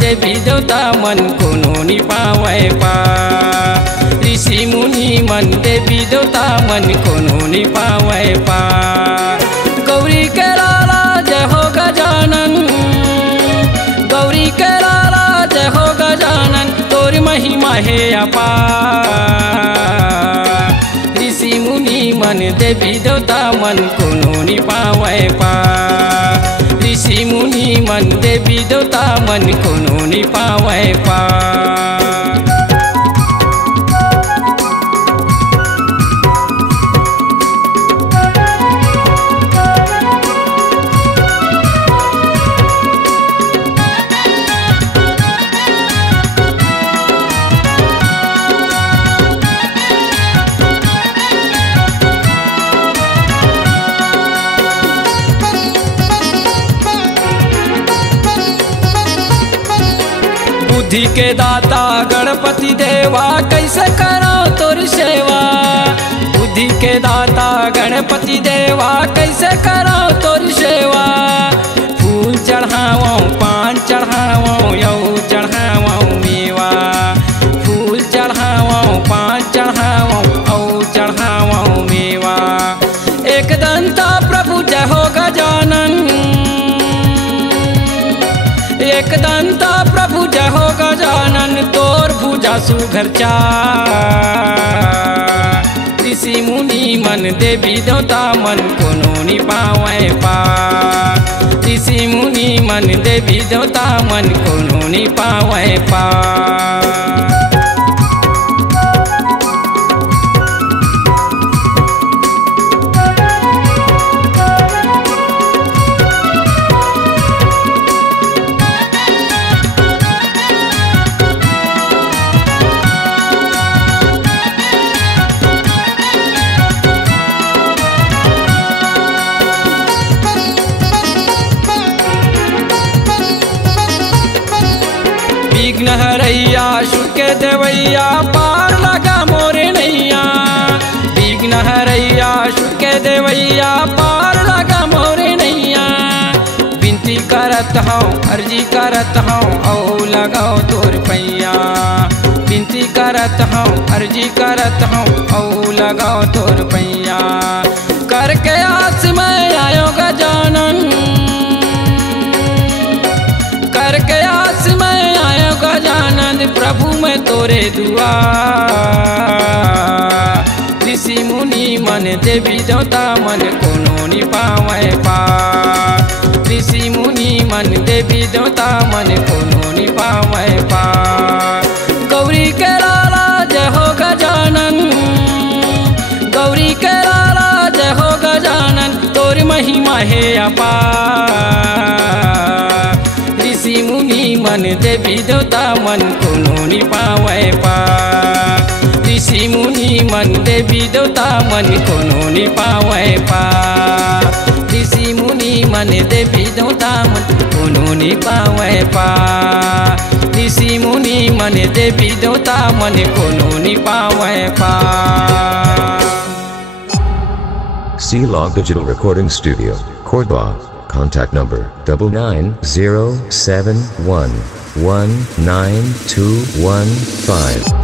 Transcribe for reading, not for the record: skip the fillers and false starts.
देवी देवता मन कोनो नि पावे पार। ऋषि मुनि मन देवी देवता मन कोनो नि पावे पार। गौरी के लाला जय हो गजानन, गौरी के लाला जय हो गजानन, तोरी महिमा है अपार। ऋषि मुनि मन देवी देवता मन कोनो नि पावे पार। ऋषि मुनि मन देवी देवता मन कोनो नि पावे पार। बुद्धि के दाता गणपति देवा कैसे करो तोरी सेवा। बुद्धि के दाता गणपति देवा कैसे करो तोरी सेवा। फूल चढ़ावो पान चढ़ावो यौ चढ़ावो मेवा। फूल चढ़ावो पान चढ़ावो औ चढ़ावो मेवा। एक दंता प्रभु जय हो गजानन, एक दंता प्रभु जय हो गजानन, तोर भुजा सुघर चार। ऋषि मुनि मन देवी देवता मन कोनो नि पावे पार। ऋषि मुनि मन देवी देवता मन कोनो नि पावे पार। विघ्न हरैया सुर के देवैया पार लगा मोरे नैया। विघ्न हरैया सुर के देवैया पार लगा मोरे नैया। विनती करत हूँ अर्जी करत हूँ औ लगाओ तोर पैया। विनती करत हूँ अर्जी करत हूँ औ लगाओ तोर पैया। करके आस में आयो गजानन, करके आस में आयो गजानन, प्रभु मैं तोरे दुआर। ऋषि मुनि मन देवी देवता मन कोनो नि पावे पार। ऋषि मुनि मन देवी देवता मन कोनो नि पावे पार। गौरी के लाला जय हो गजानन, गौरी के लाला जय हो गजानन, तोरी महिमा है अपार। ऋषि मुनि मन देवी देवता मन कोनो नि पावे पार। ऋषि मुनि मन देवी देवता मन कोनो नि पावे पार। ऋषि मुनि मन देवी देवता मन कोनो नि पावे पार। ऋषि मुनि मन देवी देवता मन कोनो नि पावे पार। C-Log Digital Recording Studio, Cordoba. Contact number 9907119215.